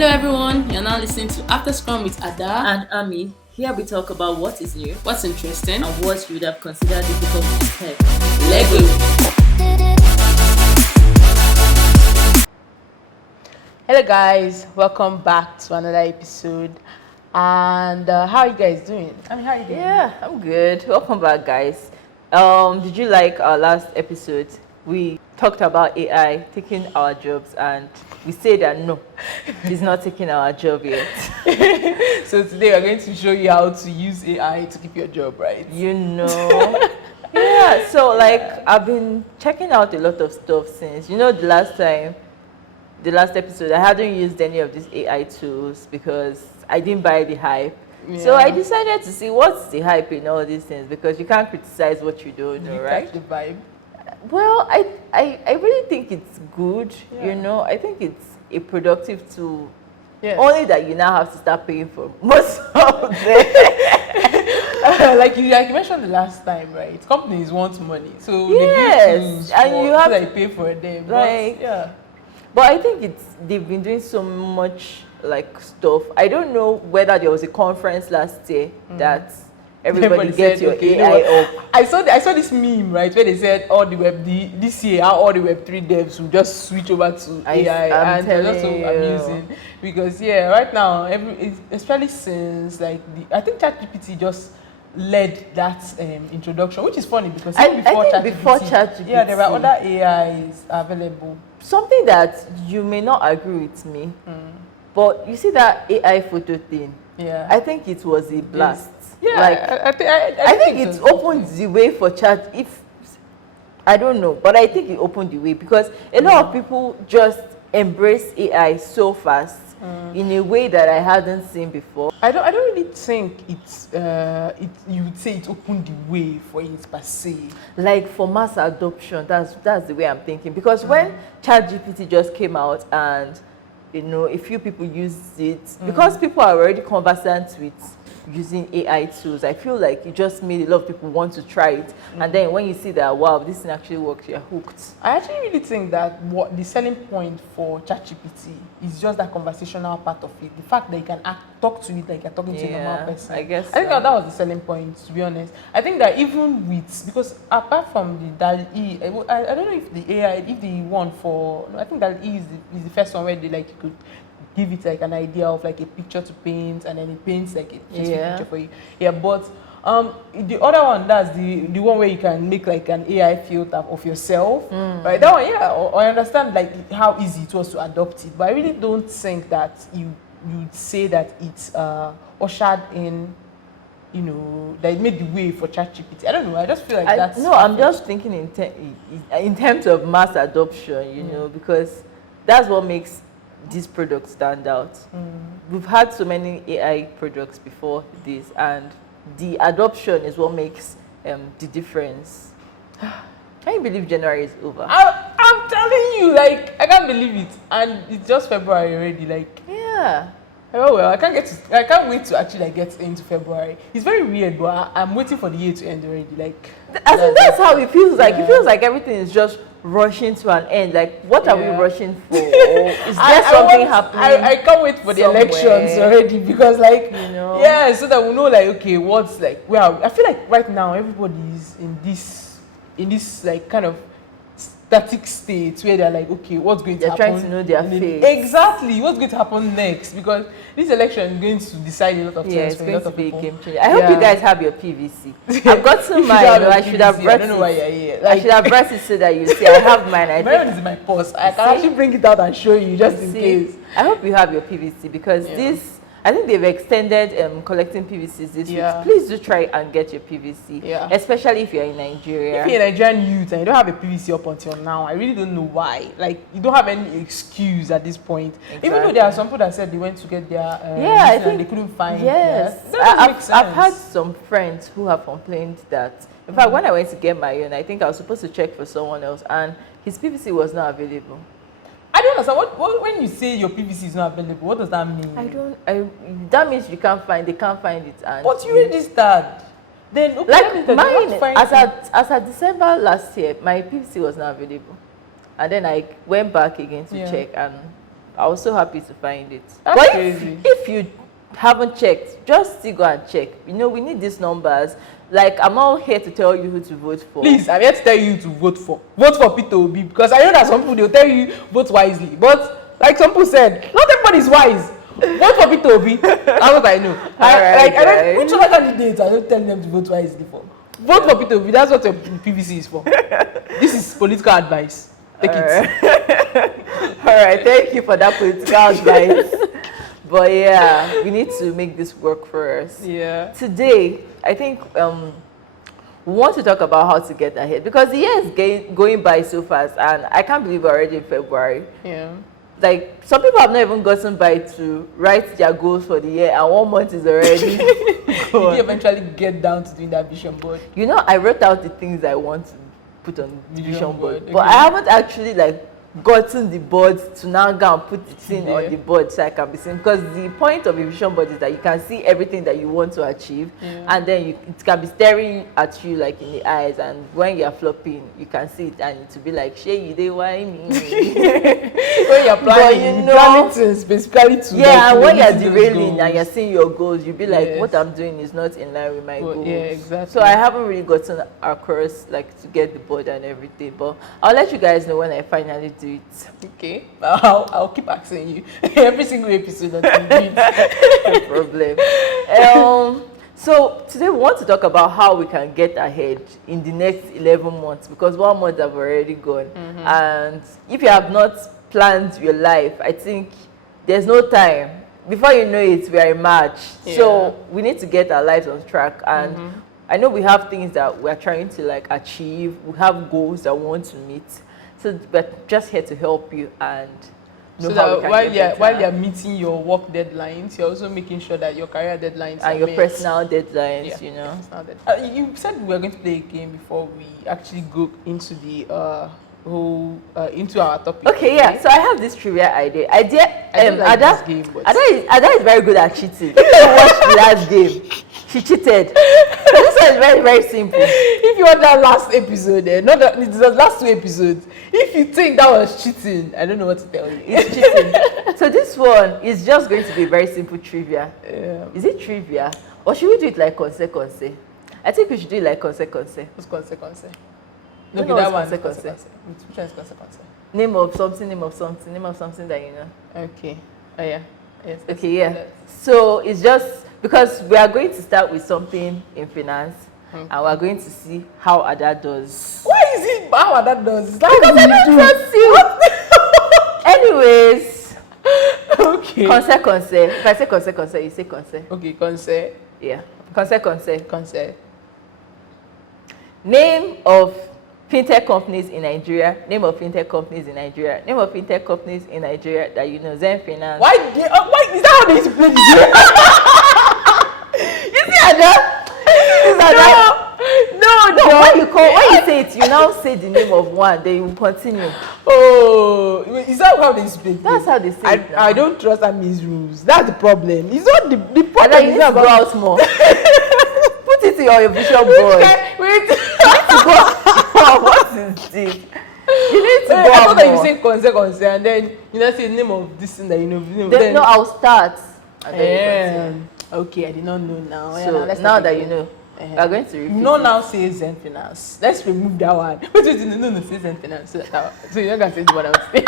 Hello everyone, you're now listening to After Scrum with Ada and Ami. Here we talk about what is new, what's interesting, and what you would have considered difficult to tech. Lego. Hello guys, welcome back to another episode. And how are you guys doing? I mean, how are you doing? Yeah, I'm good. Welcome back, guys. Did you like our last episode? We talked about AI taking our jobs, and we say that no, it's not taking our job yet. So today we're going to show you how to use AI to keep your job, right? You know. Yeah, so I've been checking out a lot of stuff since, the last episode, I hadn't used any of these AI tools because I didn't buy the hype. Yeah. So I decided to see what's the hype in all these things, because you can't criticize what you don't know, right? Catch the vibe? Well, I really think it's good, I think it's a productive tool. Yes. Only that you now have to start paying for most of them. like you mentioned the last time, right? Companies want money, so yes, and you have to pay for them. But I think they've been doing so much stuff. I don't know whether there was a conference last year that everybody gets your AI up. I saw this meme, right, where they said this year all the Web3 devs will just switch over to AI, and it's just so amusing because right now especially since I think ChatGPT just led that introduction, which is funny because before ChatGPT, there were other AIs available. Something that you may not agree with me, but you see that AI photo thing. Yeah, I think it was a blast. Yeah, I think it opened the way for chat. I don't know, but I think it opened the way because a lot of people just embrace AI so fast in a way that I hadn't seen before. I don't really think you would say it opened the way for it per se. For mass adoption, that's the way I'm thinking. Because when ChatGPT just came out and a few people used it, because people are already conversant with using AI tools, I feel like it just made a lot of people want to try it. And then when you see that, wow, this thing actually works, you're hooked. I actually really think that what the selling point for ChatGPT is just that conversational part of it. The fact that you can talk to it like you're talking to a normal person. I think that was the selling point, to be honest. I think that even because apart from the DALL-E, I don't know if the AI, if the one for, I think DALL-E is the first one where they you could give it an idea of a picture to paint, and then it paints a picture for you. Yeah, but the other one, that's the one where you can make an AI filter of yourself, right? That one, I understand how easy it was to adopt it, but I really don't think that you'd say that it's ushered in, that it made the way for ChatGPT. I don't know. I just feel that's. No, I'm just thinking in terms of mass adoption, because that's what makes these products stand out. We've had so many AI products before this, and the adoption is what makes the difference. Can you believe January is over? I'm telling you, I can't believe it, and it's just February already. Yeah. Oh well, I can't wait to actually get into February. It's very weird, but I'm waiting for the year to end already. That's how it feels like. It feels like everything is just rushing to an end. What are we rushing for? Is there something happening? I can't wait for the elections already because so that we know okay, what's well, I feel right now everybody is in this kind of static state where they're okay, what's going to happen? They're trying to know their fate. Exactly, what's going to happen next? Because this election is going to decide a lot of things for a lot of people. It's going to be a game changer. I hope you guys have your PVC. I've got some mine. I should have brought it. I don't know why you're here. I should have brought it so that you see. I have mine. Mine is in my purse. I can actually bring it out and show you just in case. I hope you have your PVC because I think they've extended collecting PVCs this week. Please do try and get your PVC, especially if you're in Nigeria. If you're a Nigerian youth and you don't have a PVC up until now, I really don't know why. You don't have any excuse at this point. Exactly. Even though there are some people that said they went to get their I think they couldn't find. Yes, I've had some friends who have complained that. In fact, when I went to get my own, I think I was supposed to check for someone else, and his PVC was not available. I don't understand. When you say your PVC is not available, what does that mean? That means they can't find it. And but you registered. Then mine, as at December last year, my PVC was not available. And then I went back again to check, and I was so happy to find it. That's But crazy. if you haven't checked, just still go and check. You know, we need these numbers. Like, I'm not here to tell you who to vote for. Please, I'm here to tell you to vote for Peter Obi, because I know that some people they'll tell you vote wisely, but like some people said, not everybody is wise. Vote for Peter Obi. That's what I know. I don't, which other candidates I don't tell them to vote wisely for. Vote for Peter Obi. That's what your PVC is for. This is political advice. Take it. All right, thank you for that political advice. But yeah, we need to make this work for us. Yeah. Today, I think we want to talk about how to get ahead, because the year is going by so fast, and I can't believe we're already in February. Yeah. Like, some people have not even gotten by to write their goals for the year, and 1 month is already Did gone. you eventually get down to doing that vision board? You know, I wrote out the things I want to put on the Vision vision board, board, but okay. I haven't actually like gotten the board to now go and put the thing Yeah. on the board so I can be seen. Because the point of a vision board is that you can see everything that you want to achieve, and then it can be staring at you like in the eyes, and when you're flopping, you can see it, and it will be like, "Shay, you dey why me?" When you're planning, you you're know, planning to specifically to yeah, and when you're meet those derailing goals. and you're seeing your goals, you'll be like, Yes. what I'm doing is not in line with my Well, goals. yeah, exactly. So I haven't really gotten across like to get the board and everything, but I'll let you guys know when I finally do it. Okay, I'll keep asking you every single episode until you do it. No problem. So today we want to talk about how we can get ahead in the next 11 months, because 1 month have already gone. And if you have not planned your life, I think there's no time. Before you know it, we are in March. Yeah. So we need to get our lives on track. And I know we have things that we're trying to like achieve. We have goals that we want to meet. So we're just here to help you and know So how we that can while get you're better. while you're meeting your work deadlines, you're also making sure that your career deadlines are and your met. personal deadlines, Yeah. you know. Personal deadlines. You said we were going to play a game before we actually go into the whole into our topic. Okay, yeah. So I have this trivia idea. I don't like Ada, this game, but Ada is very good at cheating. If you watch the last game, she cheated. So this one is very, very simple. if you want that last episode, not that it's the last 2 episodes. If you think that was cheating, I don't know what to tell you. It's cheating. So this one is just going to be very simple trivia. Yeah. Is it trivia? Or should we do it like conse? I think we should do it like conse. What's conse? You Okay, know that what's one. conse? Which one is conse? Name of something that you know. Okay. Oh yeah. Yes. Okay, yeah. So it's just because we are going to start with something in finance, and we're going to see how Ada does. Why is it how that does? Because I don't trust you. Anyways, Okay. conse. If I say conse, you say conse. Okay, conse. Yeah. Conse. Conse. Name of fintech companies in Nigeria. Name of fintech companies in Nigeria. Name of fintech companies in Nigeria that you know. Zen Finance. Why is that how they used to play the game? You see Ada? No. When you say it, you now say the name of one, then you continue. Oh, is that how they used to play? the That's game? how they say it now. I don't trust Ami's rules. That's the problem. It's not the And problem. then you is need to not go about out more. Put it in your vision board. Wait. What is this? You need to I go thought out that you more. say conse, and then you know say the name of this thing that you know. Then, no, I'll start. And then you continue. Okay, I did not know now. Yeah, So let's now start that again. you know, we are going to repeat No, it. now say Zen Finance. Let's remove that one. Wait, no, say Zen Finance. So you're not gonna say the one I was saying.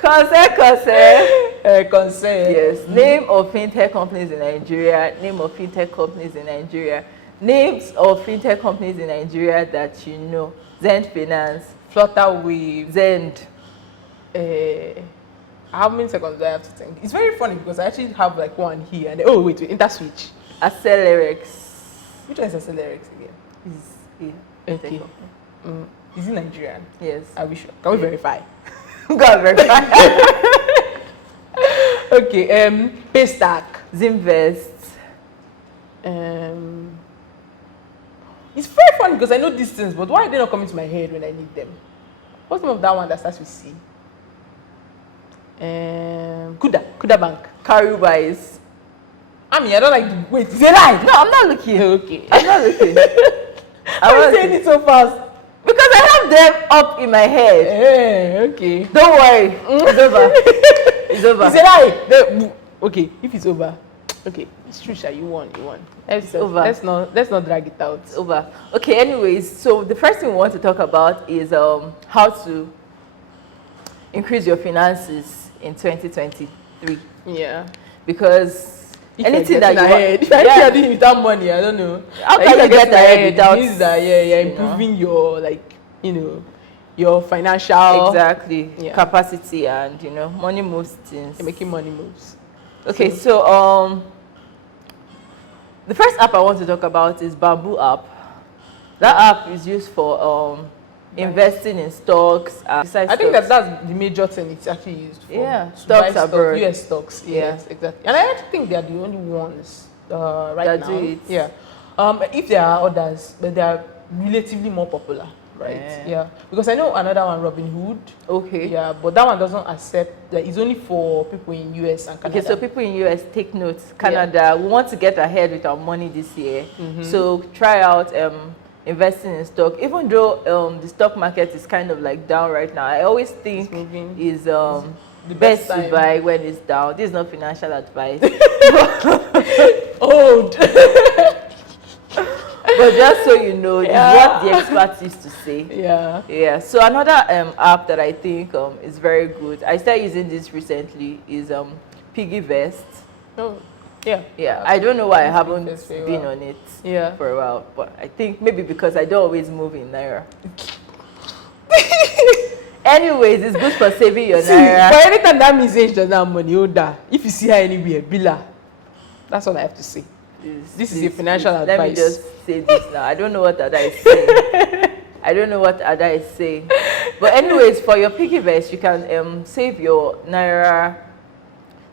Conse. Consent. Yes. Name of fintech companies in Nigeria. Name of fintech companies in Nigeria. Names of fintech companies in Nigeria that you know. Zen Finance. Flutterwave. Zend. How many seconds do I have to think? It's very funny because I actually have like one here. And oh wait, Interswitch. Accelerex. Which one is Accelerex again? Is a Okay. fintech company. Is it Nigerian? Yes. Are we sure? Can we verify? Go and verify. Okay. Paystack. Zinvest. It's very funny because I know these things, but why are they not coming to my head when I need them? What's the name of that one that starts with C? Kuda Bank. Caribais. I don't like the wait. Is it right? No, I'm not looking. Okay. I'm not looking. Why are you saying it so fast? Because I have them up in my head. Okay. Don't worry. It's over. It's over. You say like, okay, if it's over, okay, it's true, Sha, you won. It's over. Let's not drag it out. It's over. Okay, anyways, so the first thing we want to talk about is how to increase your finances in 2023. Yeah. Because If anything you're that getting you ahead, want, if you're doing without money, I don't know. How Like, can if you you're get getting ahead without, it means that you're you know? improving your, like, your financial Exactly. Capacity, and money moves things. You're making money moves. Okay, so the first app I want to talk about is Bamboo app. That app is used for investing in stocks. I think that's the major thing it's actually used for. Yeah, To stocks buy abroad. US stocks. Yes, exactly. And I actually think they are the only ones right that now. do it. Yeah. If there are others, but they are relatively more popular, right? Yeah. Because I know another one, Robinhood. Okay. Yeah, but that one doesn't accept. Like, it's only for people in US and Canada. Okay, so people in US, take notes. Canada, we want to get ahead with our money this year. So try out investing in stock. Even though the stock market is kind of like down right now, I always think is the best to buy when it's down. This is not financial advice. Old. But just so you know, it's what the experts used to say. Yeah. So another app that I think is very good, I started using this recently, is Piggyvest. Oh, yeah. Yeah, I don't know why I haven't Piggyvest been on it for a while, but I think maybe because I don't always move in Naira. Anyways, it's good for saving your Naira. For any time that means age doesn't have money, Oda. If you see her anywhere, Bila. That's all I have to say. This is a financial advice. Let me just say this now. I don't know what Ada is saying. I don't know what Ada is saying. But anyways, for your Piggyvest, you can save your Naira.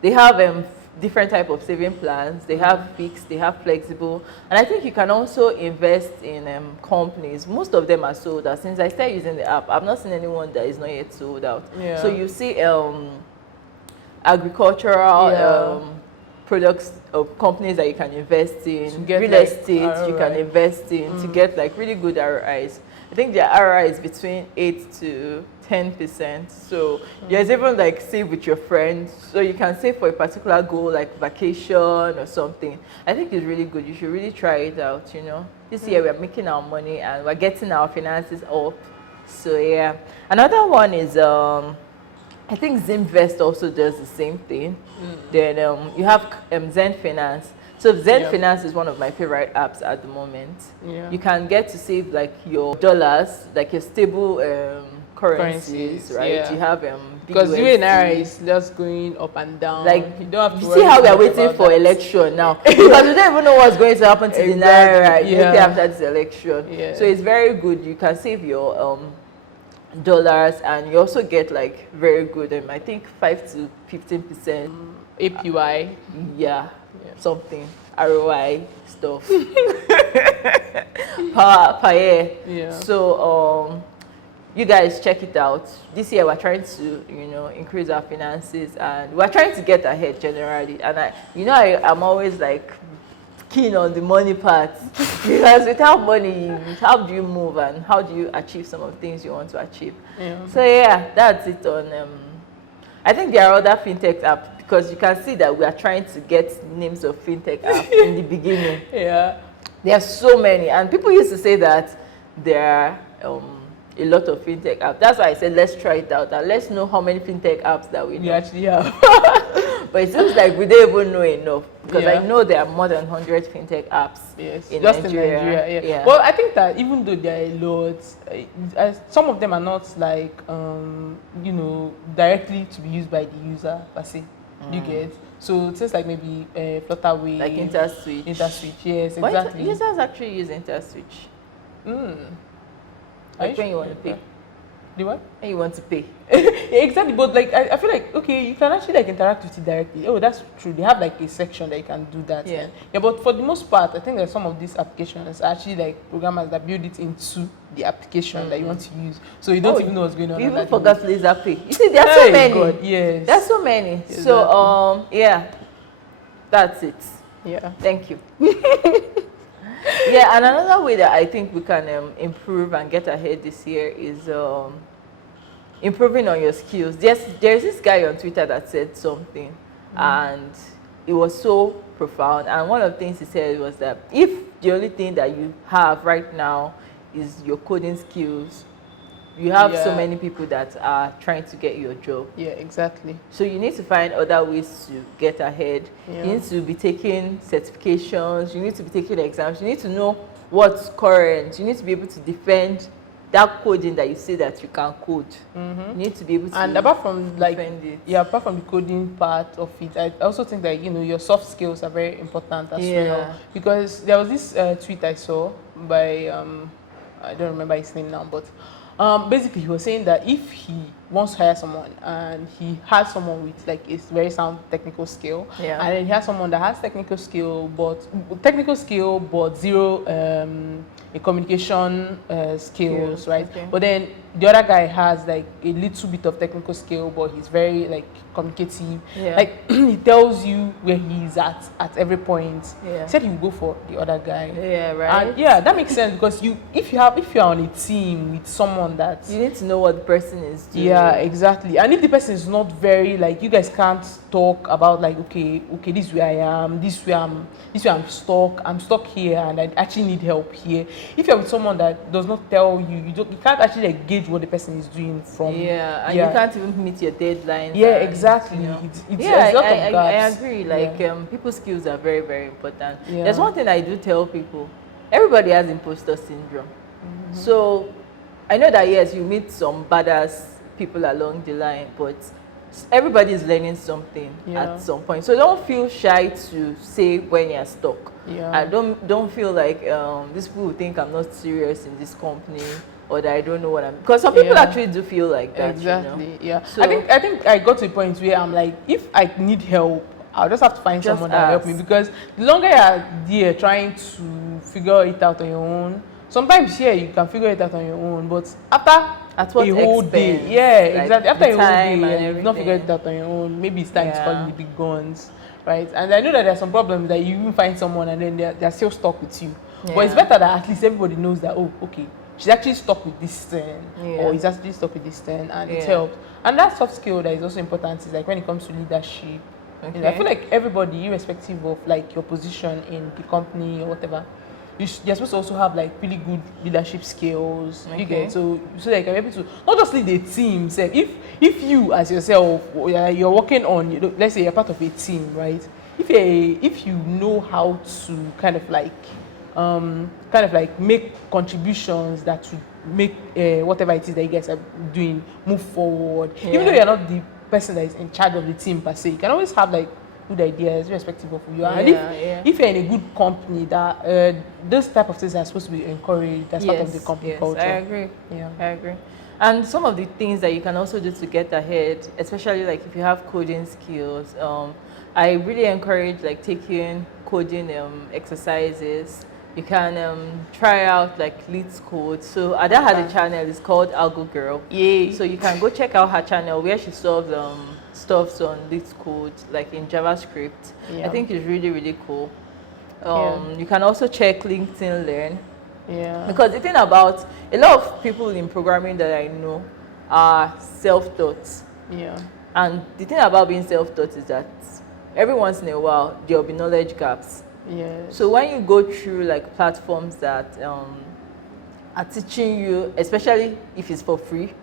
They have different type of saving plans. They have fixed, they have flexible, and I think you can also invest in companies. Most of them are sold out. Since I started using the app, I've not seen anyone that is not yet sold out. So you see agricultural products of companies that you can invest in, real estate you can invest in to get like really good ROIs. I think the ROI is between 8 to 10%. So there's even like save with your friends. So you can save for a particular goal like vacation or something. I think it's really good. You should really try it out, This year we're making our money and we're getting our finances up. So yeah. Another one is I think Zimvest also does the same thing. Then you have Zen Finance. So Zen Finance is one of my favorite apps at the moment. You can get to save like your dollars, like your stable currencies, right? You have because Naira is just going up and down. Like you don't have to see how we are waiting for election now because we don't even know what's going to happen to the Naira after this election. So it's very good. You can save your dollars and you also get like very good I think 5 to 15% APY. Something ROI stuff per year. So you guys check it out. This year we're trying to increase our finances and we're trying to get ahead generally, and I'm always like keen on the money part because without money, how do you move and how do you achieve some of the things you want to achieve? So that's it on I think there are other fintech apps because you can see that we are trying to get names of fintech apps in the beginning. There are so many, and people used to say that there are a lot of fintech apps. That's why I said let's try it out and let's know how many fintech apps that we know. You actually have. But it seems like we don't even know enough because I know there are more than 100 fintech apps in Nigeria. Well, I think that even though there are a lot, some of them are not like directly to be used by the user per se. You get so things like maybe Flutterwave, like Interswitch. Yes, exactly. Users actually use Interswitch. Like when you want to pay. The what? When you want to pay. Exactly, but like I feel like okay, you can actually like interact with it directly. Oh, that's true. They have like a section that you can do that. But for the most part, I think that some of these applications are actually like programmers that build it into the application that you want to use, so you don't even know what's going on. You even forgot LaserPay. You see, there are so many. God, yes, there's so many. Exactly. So that's it. Yeah. Thank you. Yeah, and another way that I think we can improve and get ahead this year is improving on your skills. There's this guy on Twitter that said something, and it was so profound. And one of the things he said was that if the only thing that you have right now is your coding skills, you have so many people that are trying to get your job. Yeah, exactly. So you need to find other ways to get ahead. Yeah. You need to be taking certifications. You need to be taking exams. You need to know what's current. You need to be able to defend that coding that you say that you can code. You need to be able to. And apart from defend it. apart from the coding part of it, I also think that your soft skills are very important as well. Because there was this tweet I saw by I don't remember his name now, but basically he was saying that if he wants to hire someone and he has someone with like a very sound technical skill, and then he has someone that has technical skill but zero a communication skills, right? Okay. But then the other guy has like a little bit of technical skill, but he's very like communicative. Like he tells you where he's at every point. He said he will go for the other guy. Yeah, right. And yeah, that makes sense because if you're on a team with someone that you need to know what the person is doing. Yeah, exactly. And if the person is not very like, you guys can't talk about like, okay, this is where I am, this is where I'm stuck here, and I actually need help here. If you're with someone that does not tell you, you can't actually like, gauge what the person is doing from. Yeah, and you can't even meet your deadlines. Yeah, exactly. It's a lot of gaps. I agree. Like people's skills are very, very important. There's one thing I do tell people: everybody has imposter syndrome. So I know that yes, you meet some badass people along the line, but everybody is learning something at some point. So don't feel shy to say when you're stuck. I don't feel like these people will think I'm not serious in this company, or that I don't know what I'm, because some people actually do feel like that. Exactly. Yeah. So I think I got to a point where I'm like, if I need help, I'll just have to find someone that will help me, because the longer you're there trying to figure it out on your own, sometimes you can figure it out on your own, but after a whole day, exactly. After a whole day, you've not figured it out on your own. Maybe it's time to call in the big guns, right? And I know that there's some problems that you even find someone and then they're still stuck with you. But it's better that at least everybody knows that, oh, okay, she's actually stuck with this thing, or he's actually stuck with this thing, and it helps. And that soft skill that is also important is like when it comes to leadership. I feel like everybody, irrespective of like your position in the company or whatever, you're supposed to also have like really good leadership skills. You get so that you can be able to not just lead a team. Say if you as yourself you're working on, let's say you're part of a team, right? If you know how to kind of like make contributions that would make whatever it is that you guys are doing move forward, even though you're not the person that is in charge of the team per se, you can always have like good ideas irrespective of who you are. And if you're in a good company, that those type of things are supposed to be encouraged as part of the company culture. I agree. I agree. And some of the things that you can also do to get ahead, especially like if you have coding skills, I really encourage like taking coding exercises. You can try out like Leeds Code. So Ada had a channel, it's called Algo Girl. So you can go check out her channel where she solves stuffs on Leeds Code, like in JavaScript. I think it's really, really cool. You can also check LinkedIn Learn. Because the thing about a lot of people in programming that I know are self-taught. And the thing about being self-taught is that every once in a while there'll be knowledge gaps. So when you go through like platforms that are teaching you, especially if it's for free,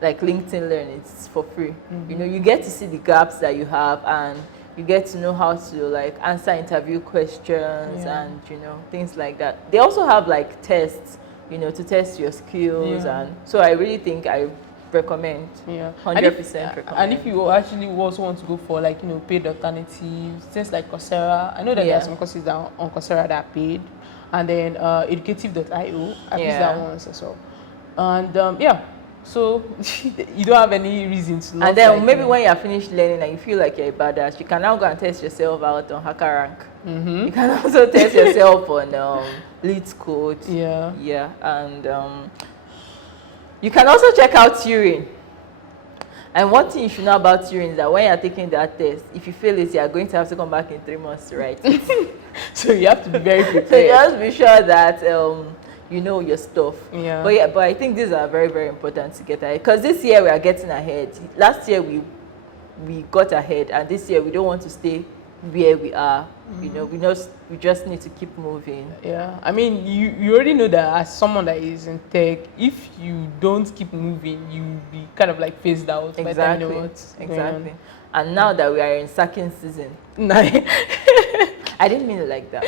like LinkedIn Learn, it's for free. You get to see the gaps that you have, and you get to know how to like answer interview questions and things like that. They also have like tests, to test your skills, and so I really think I recommend 100% recommend. And if you actually also want to go for like paid alternatives, things like Coursera, I know that there are some courses that on Coursera that are paid, and then educative.io, I've used that one as well. And so you don't have any reason to not. And then maybe when you're finished learning and you feel like you're a badass, you can now go and test yourself out on HackerRank. You can also test yourself on Leeds Code. And you can also check out Turing. And one thing you should know about Turing is that when you're taking that test, if you fail it, you are going to have to come back in 3 months to write it. So you have to be very prepared. So just be sure that you know your stuff. Yeah. But I think these are very, very important to get ahead. Because this year we are getting ahead. Last year we got ahead, and this year we don't want to stay where we are. You know, we just need to keep moving. Yeah, I mean, you already know that as someone that is in tech, if you don't keep moving, you'll be kind of like phased out. By the time you know what's going on. And now that we are in sacking season, I didn't mean it like that.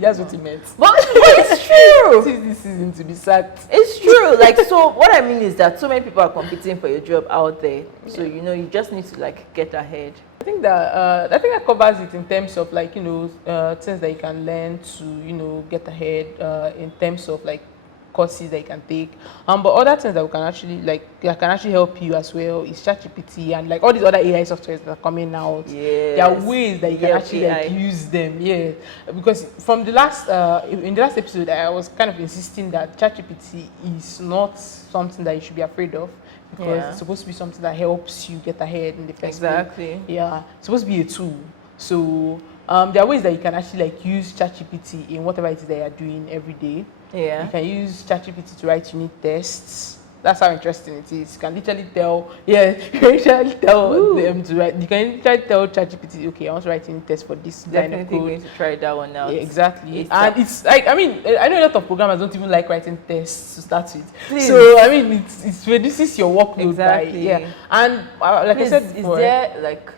That's what he meant. But it's true. This is the season to be sacked. It's true. Like, so what I mean is that so many people are competing for your job out there. So you know, you just need to like get ahead. I think that covers it in terms of like, you know, things that you can learn to, you know, get ahead in terms of like courses that you can take. But other things that we can actually that can actually help you as well is ChatGPT and like all these other AI softwares that are coming out. Yes. There are ways that you can actually like use them. Yeah, because from the last in the last episode, I was kind of insisting that ChatGPT is not something that you should be afraid of. Because it's supposed to be something that helps you get ahead in the first place. Yeah, it's supposed to be a tool. So there are ways that you can actually like use ChatGPT in whatever it is that you are doing every day. Yeah. You can use ChatGPT to write unit tests. That's how interesting it is. You can literally tell, you can literally tell them to write. You can literally tell ChatGPT, okay, I want to write unit test for this line of code. Going to try that one out. Yeah, exactly. And it's like, I mean, I know a lot of programmers don't even like writing tests to start with. Please. So I mean, it reduces your workload. Exactly. And like Please, I said before, is there like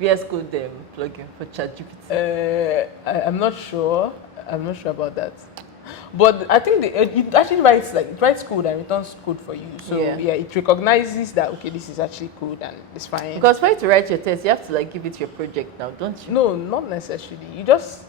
VS Code plugin for ChatGPT? I'm not sure. I'm not sure about that. But I think it actually writes code and returns code for you. So yeah, it recognizes that okay, this is actually code and it's fine. Because for you to write your test, you have to like give it your project now, don't you? No, not necessarily. You just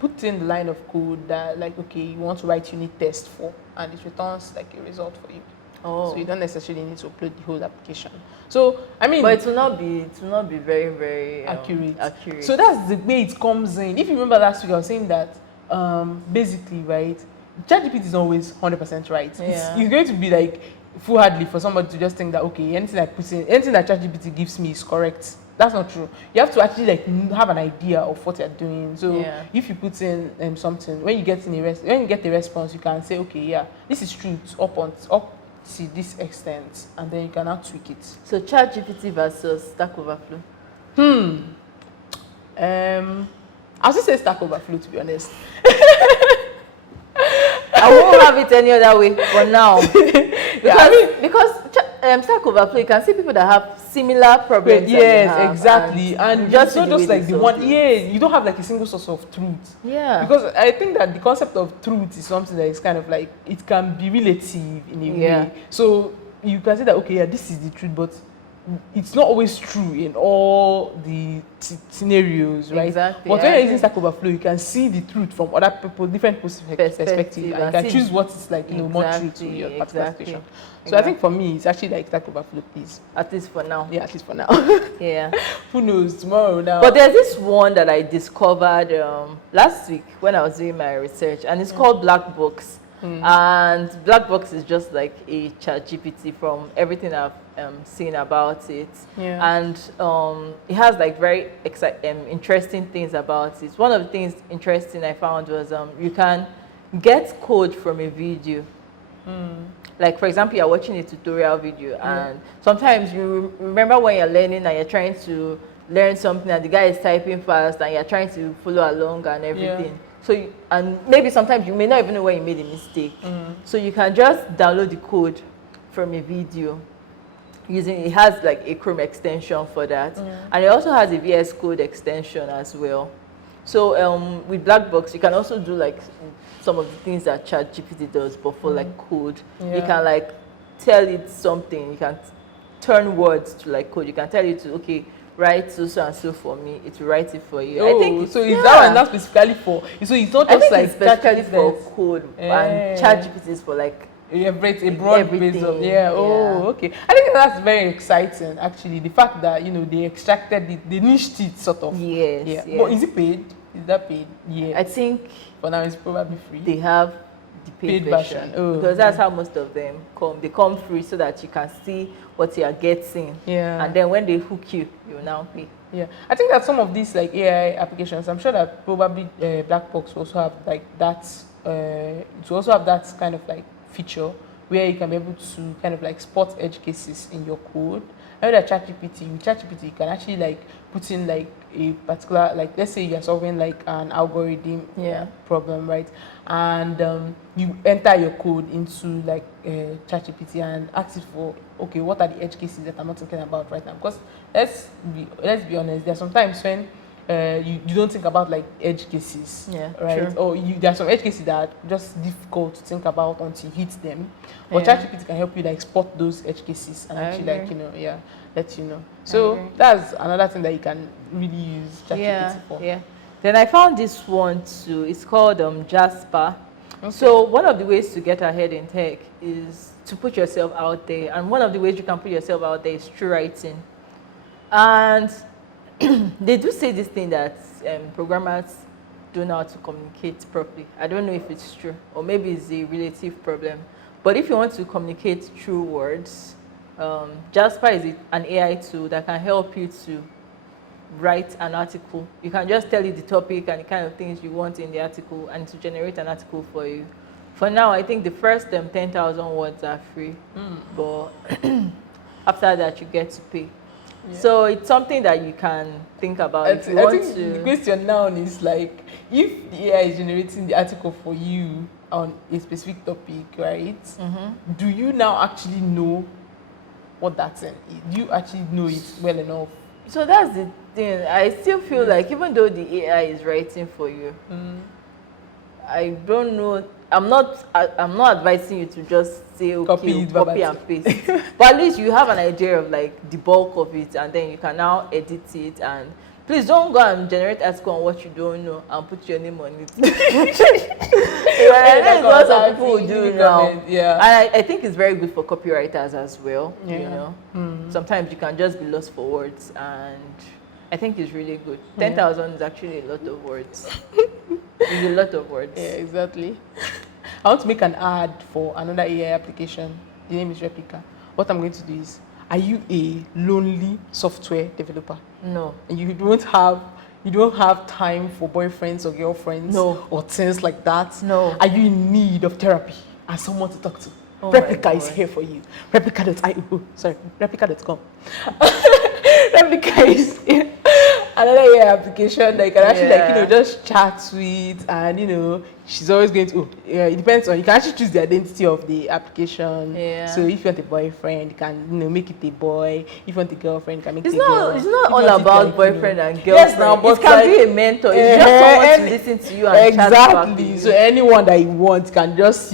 put in the line of code that like okay, you want to write unit test for, and it returns like a result for you. Oh. So you don't necessarily need to upload the whole application. So I mean, but it will not be very, very accurate. So that's the way it comes in. If you remember last week, I was saying that basically, right, ChatGPT is always 100% right. It's going to be like foolhardy for somebody to just think that okay, anything that ChatGPT gives me is correct. That's not true. You have to actually like have an idea of what you're doing. So if you put in something, when you get a response, you can say okay, yeah, this is true up to this extent, and then you can now tweak it. So ChatGPT versus Stack Overflow. I'll just say Stack Overflow, to be honest. I won't have it any other way for now. Because Stack Overflow, you can see people that have similar problems. Yes, exactly. And just not just like the one. Yeah, you don't have like a single source of truth. Yeah. Because I think that the concept of truth is something that is kind of like it can be relative in a way. So you can say that okay, yeah, this is the truth, but it's not always true in all the scenarios, right? Exactly. But when you're using Stack Overflow, you can see the truth from other people, different people's perspective, and you can choose what is like more true to your particular situation. So I think for me, it's actually like Stack Overflow, please. At least for now. Yeah, at least for now. Yeah. Who knows tomorrow now? But there's this one that I discovered last week when I was doing my research, and it's called Blackbox. And Blackbox is just like a ChatGPT from everything I've seen about it. And it has like very interesting things about it. One of the things interesting I found was you can get code from a video. Like for example, you're watching a tutorial video, and sometimes you remember when you're learning and you're trying to learn something and the guy is typing fast and you're trying to follow along and everything. So and maybe sometimes you may not even know where you made a mistake. So you can just download the code from a video it has like a Chrome extension for that, and it also has a VS Code extension as well. So with Blackbox, you can also do like some of the things that ChatGPT does, but for like code. You can like tell it something. You can turn words to like code. You can tell it to okay, write so and so for me. It will write it for you. I think so. Is that one not specifically for? So it's not just like it's specifically for code, and ChatGPT is for like a broad base of okay. I think that's very exciting. Actually, the fact that they extracted it, they niched it sort of. Yes. But is it paid? Is that paid? Yeah. I think for now it's probably free. They have the paid Paid version. version. Oh, because that's how most of them come. They come free so that you can see what you are getting. Yeah. And then when they hook you, you will now pay. Yeah, I think that some of these like AI applications, I'm sure that probably Blackbox also have like that. To also have that kind of like feature where you can be able to kind of like spot edge cases in your code. I know that with ChatGPT, you can actually like put in like a particular, like let's say you're solving like an algorithm problem, right? And you enter your code into like ChatGPT and ask it for, okay, what are the edge cases that I'm not thinking about right now? Because let's be honest, there are sometimes when you don't think about like edge cases, right? Sure. Or there are some edge cases that are just difficult to think about until you hit them. But ChatGPT can help you like spot those edge cases and actually like let you know. So that's another thing that you can really use ChatGPT for. Yeah. Then I found this one too. It's called Jasper. Okay. So one of the ways to get ahead in tech is to put yourself out there, and one of the ways you can put yourself out there is through writing. And they do say this thing that programmers don't know how to communicate properly. I don't know if it's true, or maybe it's a relative problem. But if you want to communicate through words, Jasper is an AI tool that can help you to write an article. You can just tell it the topic and the kind of things you want in the article, and to generate an article for you. For now, I think the first 10,000 words are free, but after that you get to pay. Yeah. So it's something that you can think about. I think the question now is like, if the AI is generating the article for you on a specific topic, right? Do you now actually know what that's in? Do you actually know it well enough? So that's the thing. I still feel like even though the AI is writing for you, I don't know. I'm not advising you to just say, okay, copy and paste. But at least you have an idea of like the bulk of it, and then you can now edit it. And please don't go and generate article on what you don't know and put your name on it. That's what some people do now. Yeah. And I think it's very good for copywriters as well. You know, sometimes you can just be lost for words, and I think it's really good. 10,000 is actually a lot of words. It's a lot of words. Yeah, exactly. I want to make an ad for another AI application. The name is Replica. What I'm going to do is, are you a lonely software developer? No. And you don't have time for boyfriends or girlfriends? No. Or things like that? No. Are you in need of therapy and someone to talk to? Oh, Replica is here for you. Replica.io. Sorry, Replica.com. Replica is another AI application that you can actually just chat with, and she's always going to it depends on, you can actually choose the identity of the application. So if you want a boyfriend, you can make it a boy. If you want a girlfriend, you can make it a girl. It's not all about boyfriend and girlfriend. Yes, now, but it can be a mentor. It's just someone to listen to you and chat back with you. So anyone that you want can just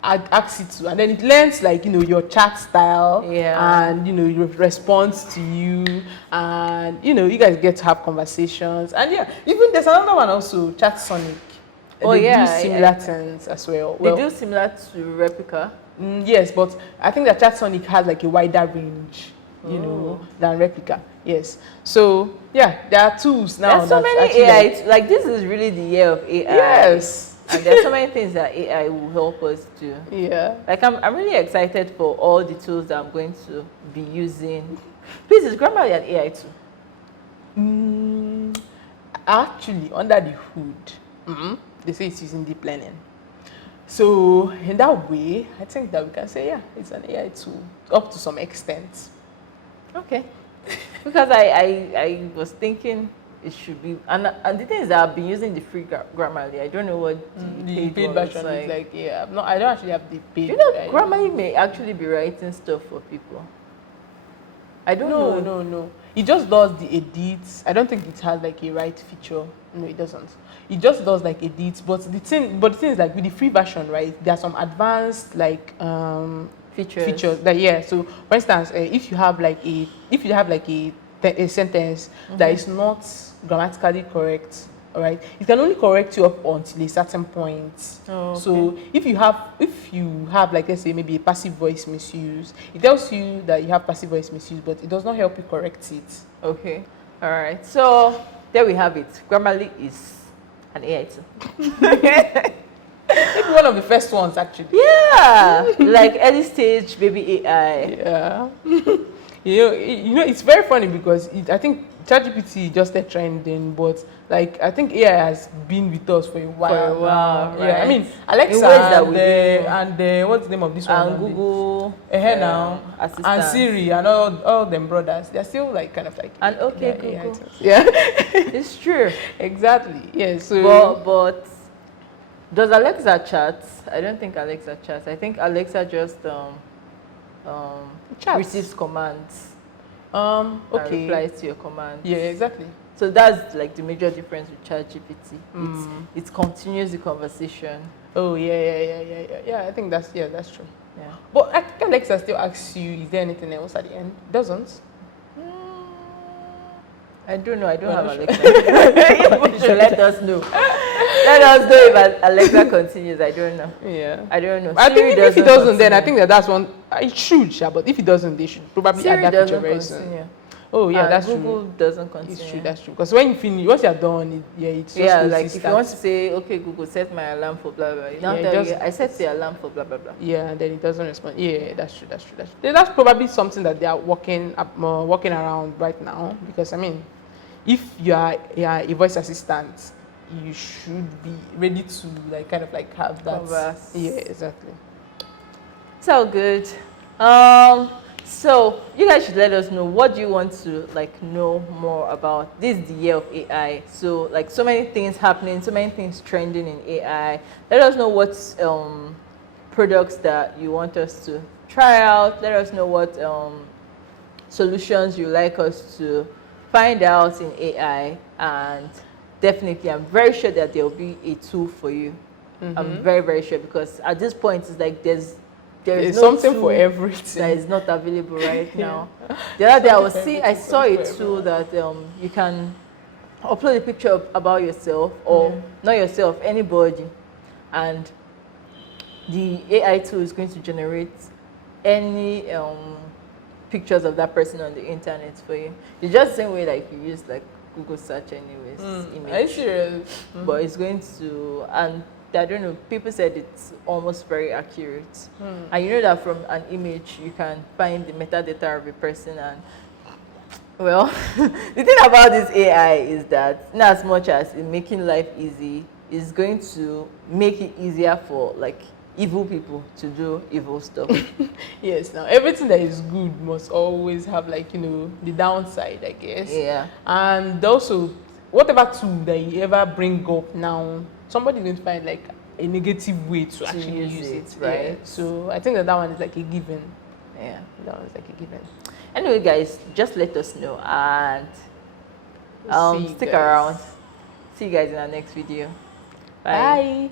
ask it to, and then it learns like your chat style, and your response to you, and you guys get to have conversations. And even there's another one also, Chat Sonic. They do similar things as well. They do similar to Replica. Yes, but I think that Chat Sonic has like a wider range, than Replica. Yes. So there are tools now. There's so many AI. Like this is really the year of AI. Yes. And there's so many things that AI will help us do. Yeah. Like I'm really excited for all the tools that I'm going to be using. Please, is Grammarly an AI tool? Actually, under the hood, they say it's using deep learning. So in that way, I think that we can say, it's an AI tool up to some extent. Okay. Because I was thinking it should be, and the thing is that I've been using the free Grammarly. I don't know what the paid version is like. I don't actually have the paid. Grammarly may actually be writing stuff for people. I don't know. No. It just does the edits. I don't think it has like a write feature. No, it doesn't. It just does like edits. But the thing is like with the free version, right? There are some advanced like features that So for instance, if you have like a sentence that is not grammatically correct, all right, it can only correct you up until a certain point. So if you have like, let's say maybe a passive voice misuse, it tells you that you have passive voice misuse, but it does not help you correct it. Okay. All right. So there we have it. Grammarly is an AI tool. Maybe one of the first ones, actually. Yeah, like early stage baby AI. Yeah. It's very funny because I think ChatGPT just started trending, but like I think AI has been with us for a while. a while, now. Yeah, I mean right. Alexa In ways that and we didn't know. what's the name of this one? And Google Now and assistant Siri and all them brothers. They're still like kind of like and okay they're AI Google. tools. Yeah. It's true. Exactly. Yeah. So But does Alexa chat? I don't think Alexa chats. I think Alexa just Chats. receives commands and okay. replies to your commands. Yeah, exactly. So that's like the major difference with ChatGPT. It continues the conversation. Oh yeah. I think that's true. Yeah. But I think Alexa still asks you, is there anything else at the end? Doesn't. I don't know. I don't Well, have not Alexa. You should let us know. Let us know if Alexa continues. I don't know. Yeah. I don't know. I Siri think if it doesn't, then I continue. think that's one. It should, yeah, but if it doesn't, they should probably Siri add that feature doesn't very soon. continue. Oh yeah, And that's Google true. doesn't continue. It's true. That's true. Because when you finish, once you're done, it's just Yeah, goes like to if you want to start. say, okay, Google, set my alarm for blah blah. You now Yeah, tell just- you, I set the alarm for blah blah blah. Yeah, and then it doesn't respond. Yeah, that's true. That's probably something that they are working around right now. Because I mean, if you are a voice assistant, you should be ready to like kind of like have that. Converse. Yeah, exactly. It's all good. So you guys should let us know, what do you want to like know more about. This is the year of AI, so like so many things happening, so many things trending in AI. Let us know what products that you want us to try out. Let us know what solutions you like us to find out in AI, and definitely I'm very sure that there will be a tool for you. I'm very, very sure, because at this point it's like there's There's no something tool for everything. that is not available right now. The other day I saw a Something for tool that you can upload a picture about yourself, or not yourself, anybody, and the AI tool is going to generate any pictures of that person on the internet for you. It's just the same way like you use like Google search anyways, image. Are you serious? But it's going to, and I don't know, people said it's almost very accurate. And you know that from an image you can find the metadata of a person. And well, the thing about this AI is that in as much as it's making life easy, it's going to make it easier for like evil people to do evil stuff. Yes, now everything that is good must always have like, the downside, I guess. Yeah. And also, whatever tool that you ever bring up now, somebody's going to find like a negative way to actually use it, right? Yeah. So I think that one is like a given. Yeah. That one is like a given. Anyway, guys, just let us know, and See you stick guys. around. See you guys in our next video. Bye.